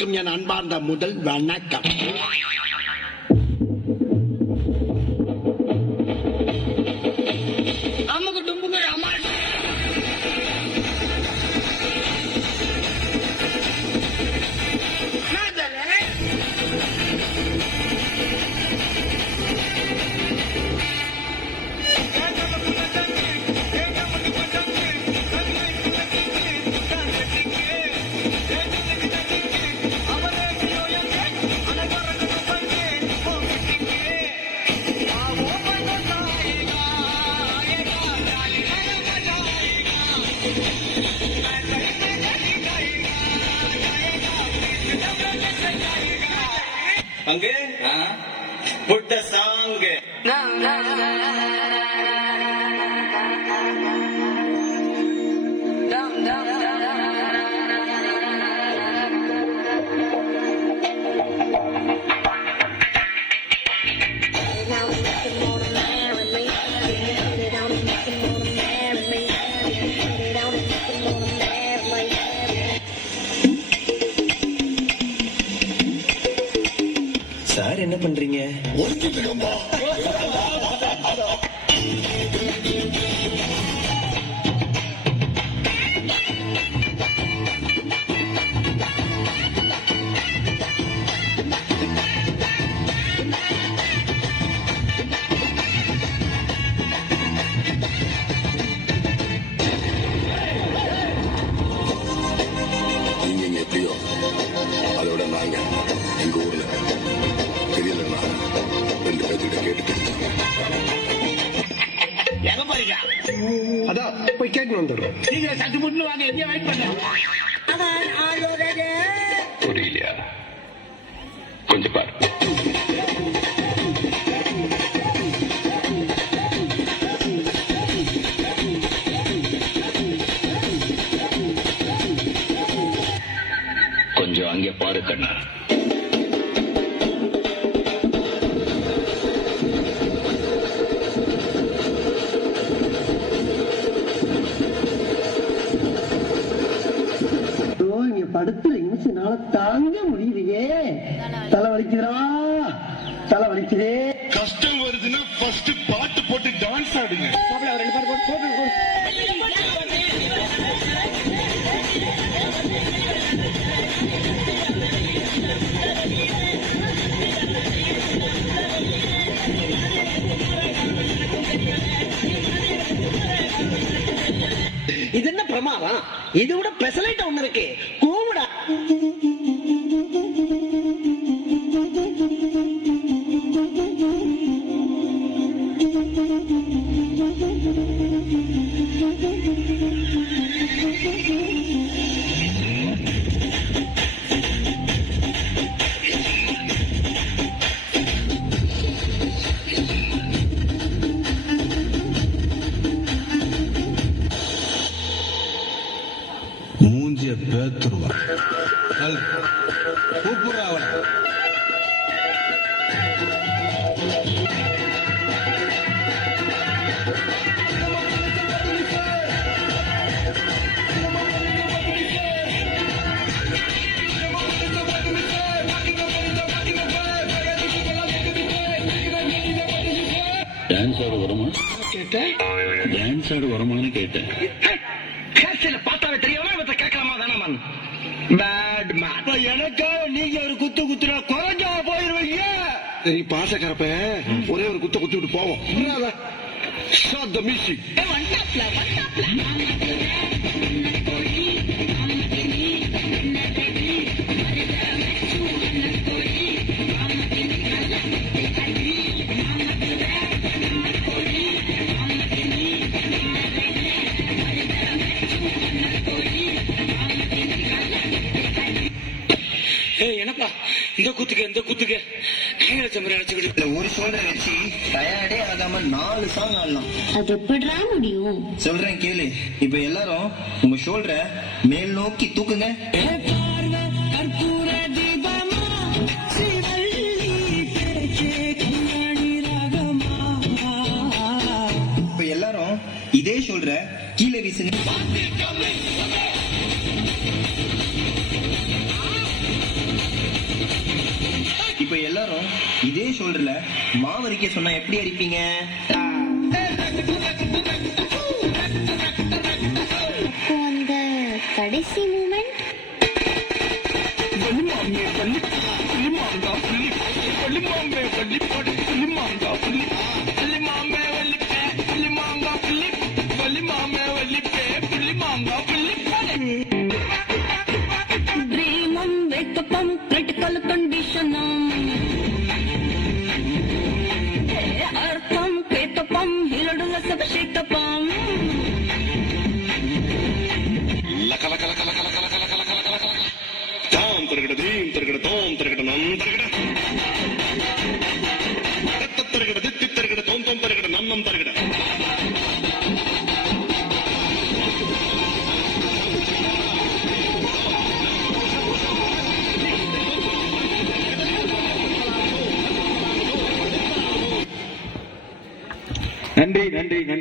எல்லோருக்கும் என் அன்பார்ந்த முதல் வணக்கம். அங்கே புட்ட சாங்க சார் என்ன பண்றீங்க? நீங்க எப்படியோ அதோட நாங்க எங்க ஊர்ல தெரியலன்னா 2 பேர்கிட்ட கேட்டு எங்க போறீங்க? அதான் போய் கேட்டு வந்துடுறோம். நீங்க சட்டு முன்னு வாங்க, எங்கேயும் வெயிட் பண்ண. புரியலையா? கொஞ்சம் பாரு. கொஞ்சம் அங்கே பாரு கண்ணா. படுத்துற நிமிஷனால தாங்க முடியலையே. தலை வலிக்குதா, தலை வலிக்குதே. கஷ்டம் வருதுன்னா ஃபர்ஸ்ட் பாட்டு போட்டு டான்ஸ் ஆடுங்க. இது என்ன பிரமாதம்? இது விட பெசலைட் ஒண்ணு இருக்கு, கூவிடா. மூஞ்சிய பேத்துருவா. கூப்பிடுற அவளை. டான்ஸ் ஆட வருமா கேட்டேன். டான்ஸ் ஆட வருமானு கேட்டேன். பார்த்தாவே தெரியாம இவற்றை கேட்கலாமா தானே? Bad man. எனக்கா நீங்க ஒரு குத்து குத்துனா குறைஞ்சா போயிருவீங்க. சரி பாசக்கரப்ப ஒரே ஒரு குத்து குத்தி விட்டு போவோம். Start the music. என்னப்பா இந்த குத்துக்கு நினைச்சுக்கிட்டு ஒரு ஷோல்டர் வச்சு டயர்டே ஆகாம 4 சாங் ஆடலாம். அது எப்படிடா முடியும்? சொல்றேன் கேளு. இப்ப எல்லாரும் உங்க ஷோல்டரை மேல் நோக்கி தூக்குங்க. இப்ப எல்லாரும் இதே ஷோல்டரை கீழே வீசுங்க. எல்லாரும் இதே ஷோல்டர்ல மாவரிக்க சொன்னா எப்படி அடிப்பீங்க? அப்போ அந்த கடைசி moment dreamum wake-upum critical conditionum earthum ketupum hiludula sabshitapum தாம் தருகிட தீம் தருகிட தோம் தருகிட நம் தருகிட தருகிட தித்தி தருகிட தோம் தோம் தருகிட நம் நம் தருகிட நன்றி நன்றி நன்றி.